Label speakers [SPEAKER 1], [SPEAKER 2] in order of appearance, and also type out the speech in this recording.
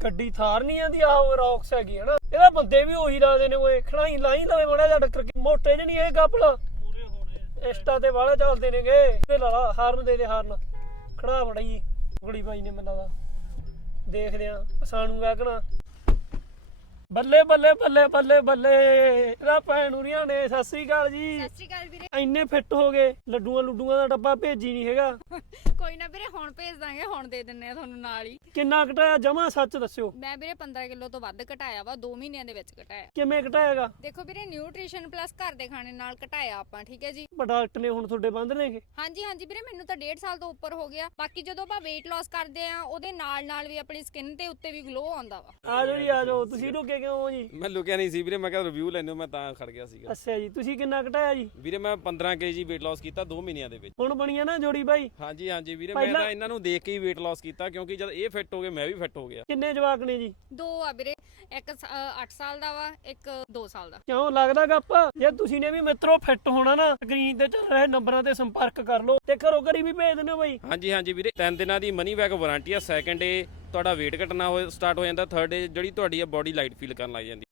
[SPEAKER 1] ਗੱਡੀ ਥਾਰ ਨਹੀਂ ਆਂਦੀ ਆਹ ਰੌਕਸ ਹੈਗੀ ਹੈ ਨਾ ਇਹਦਾ ਬੰਦੇ ਵੀ ਉਹੀ ਲਾਦੇ ਨੇ ਓਏ ਖੜਾਈ ਲਾਈ ਲਵੇ ਮੜਾ ਜਾ ਟੱਕਰ ਕੇ ਮੋਟੇ ਜਿਹੇ ਨਹੀਂ ਇਹ ਗੱਪਲਾ ਇੰਸਟਾ ਤੇ ਵਾਲੇ ਚੱਲਦੇ ਨੇਗੇ ਤੇ ਲਾ ਹਾਰਨ ਦੇ ਹਾਰਨ ਖੜਾ ਬੜਾਈ ਗੁੜੀ ਭਾਈ ਨੇ ਮੈਨੂੰ ਲੱਗਦਾ ਦੇਖਦੇ ਆ ਸਾਨੂੰ ਆਖਣਾ ਬੱਲੇ ਬੱਲੇ ਬੱਲੇ ਬੱਲੇ ਬੱਲੇ ਇਹਦਾ ਭੈਣ ਉਰੀਆਂ ਨੇ। ਸਤਿ ਸ੍ਰੀ ਅਕਾਲ ਜੀ।
[SPEAKER 2] ਸਤਿ ਸ਼੍ਰੀ ਅਕਾਲ ਵੀਰੇ।
[SPEAKER 1] ਇੰਨੇ ਫਿੱਟ ਹੋ ਗਏ ਲੱਡੂਆਂ ਦਾ ਡੱਬਾ ਭੇਜੀ ਨਹੀਂ ਹੈਗਾ।
[SPEAKER 2] ਕੋਈ ਨਾ ਵੀਰੇ ਹੁਣ ਭੇਜ ਦਾਂਗੇ ਹੁਣ ਦੇ ਦਿੰਨੇ ਆ ਤੁਹਾਨੂੰ ਨਾਲ ਹੀ।
[SPEAKER 1] ਕਿੰਨਾ ਘਟਾਇਆ ਜਮਾ ਸੱਚ ਦੱਸਿਓ।
[SPEAKER 2] ਮੈਂ ਵੀਰੇ 15 ਕਿਲੋ ਤੋਂ ਵੱਧ ਘਟਾਇਆ ਵਾ 2 ਮਹੀਨਿਆਂ ਦੇ ਵਿੱਚ ਘਟਾਇਆ।
[SPEAKER 1] ਕਿਵੇਂ ਘਟਾਇਆਗਾ?
[SPEAKER 2] ਦੇਖੋ ਵੀਰੇ ਨਿਊਟ੍ਰੀਸ਼ਨ ਪਲੱਸ ਘਰ ਦੇ ਖਾਣੇ ਨਾਲ ਘਟਾਇਆ ਆਪਾਂ ਠੀਕ ਹੈ ਜੀ।
[SPEAKER 1] ਪ੍ਰੋਡਕਟ ਨੇ ਹੁਣ ਤੁਹਾਡੇ ਬੰਦ ਨੇਗੇ?
[SPEAKER 2] ਹਾਂਜੀ ਹਾਂਜੀ ਵੀਰੇ ਮੈਨੂੰ ਤਾਂ 1.5 ਸਾਲ ਤੋਂ ਉੱਪਰ ਹੋ ਗਿਆ। ਬਾਕੀ ਜਦੋਂ ਆਪਾਂ weight loss ਕਰਦੇ ਆ ਉਹਦੇ ਨਾਲ ਵੀ ਆਪਣੀ ਸਕਿਨ ਤੇ ਉੱਤੇ ਵੀ ਗਲੋ ਆਉਂਦਾ ਵਾ।
[SPEAKER 1] ਆ ਜਾਓ ਜੀ ਆ ਜਾਓ। ਤੁਸੀਂ ਰੁਕੇ ਕਿਉਂ ਹੋ ਜੀ?
[SPEAKER 3] ਮੈਂ ਲੁਕਿਆ ਨਹੀਂ ਸੀ ਵੀਰੇ ਮੈਂ ਕਿਹਾ ਰਿਵਿਊ ਲੈਣੇ ਮੈਂ ਤਾਂ ਖੜ ਗਿਆ ਸੀਗਾ।
[SPEAKER 1] ਅੱਛਾ ਜੀ ਤੁਸੀਂ ਕਿੰਨਾ ਘਟਾਇਆ ਜੀ?
[SPEAKER 3] ਵੀਰੇ ਮੈਂ 15 kg weight loss ਕੀਤਾ 2 ਮਹੀਨਿਆਂ ਦੇ ਵਿੱਚ।
[SPEAKER 1] ਹੁਣ ਬਣੀ ਆ ਨਾ ਜੋੜੀ ਬਾਈ?
[SPEAKER 3] ਹਾਂਜੀ ਹਾਂਜੀ ਵੀਰੇ ਮੈਂ ਤਾਂ ਇਹਨਾਂ ਨੂੰ ਦੇਖ ਕੇ ਹੀ weight loss ਕੀਤਾ ਕਿਉਂਕਿ ਜਦ ਇਹ ਫਿੱਟ ਹੋ ਗਏ ਮੈਂ ਵੀ ਫਿੱਟ ਹੋ ਗਿਆ।
[SPEAKER 1] ਕਿੰਨੇ ਜਵਾਕ ਨੇ ਜੀ?
[SPEAKER 2] 2 ਆ ਵੀਰੇ, ਇੱਕ 8 ਸਾਲ ਦਾ ਵਾ ਇੱਕ 2 ਸਾਲ ਦਾ।
[SPEAKER 1] ਕਿਉਂ ਲੱਗਦਾ ਗੱਪ? ਜੇ ਤੁਸੀਂ ਨੇ ਵੀ ਮਿੱਤਰੋ ਫਿੱਟ ਹੋਣਾ ਨਾ ਸਕਰੀਨ ਤੇ ਚੱਲ ਰਹੇ ਨੰਬਰਾਂ ਤੇ ਸੰਪਰਕ ਕਰ ਲਓ ਤੇ ਘਰੋਂ ਘਰੀ ਵੀ ਭੇਜ ਦਿੰਦੇ ਹੋ ਬਾਈ।
[SPEAKER 3] ਹਾਂਜੀ ਹਾਂਜੀ ਵੀਰੇ 3 ਦਿਨਾਂ ਦੀ ਮਨੀ ਬੈਕ ਵਾਰੰਟੀ ਆ। ਸੈਕੰਡ ਡੇ ਤੁਹਾਡਾ weight ਘਟਣਾ ਸਟਾਰਟ ਹੋ ਜਾਂਦਾ। ਥਰਡ ਡੇ ਜਿਹੜੀ ਤੁਹਾਡੀ ਆ ਬੋਡੀ ਲਾਈਟ ਫੀਲ ਕਰਨ ਲੱਗ ਜਾਂਦੀ।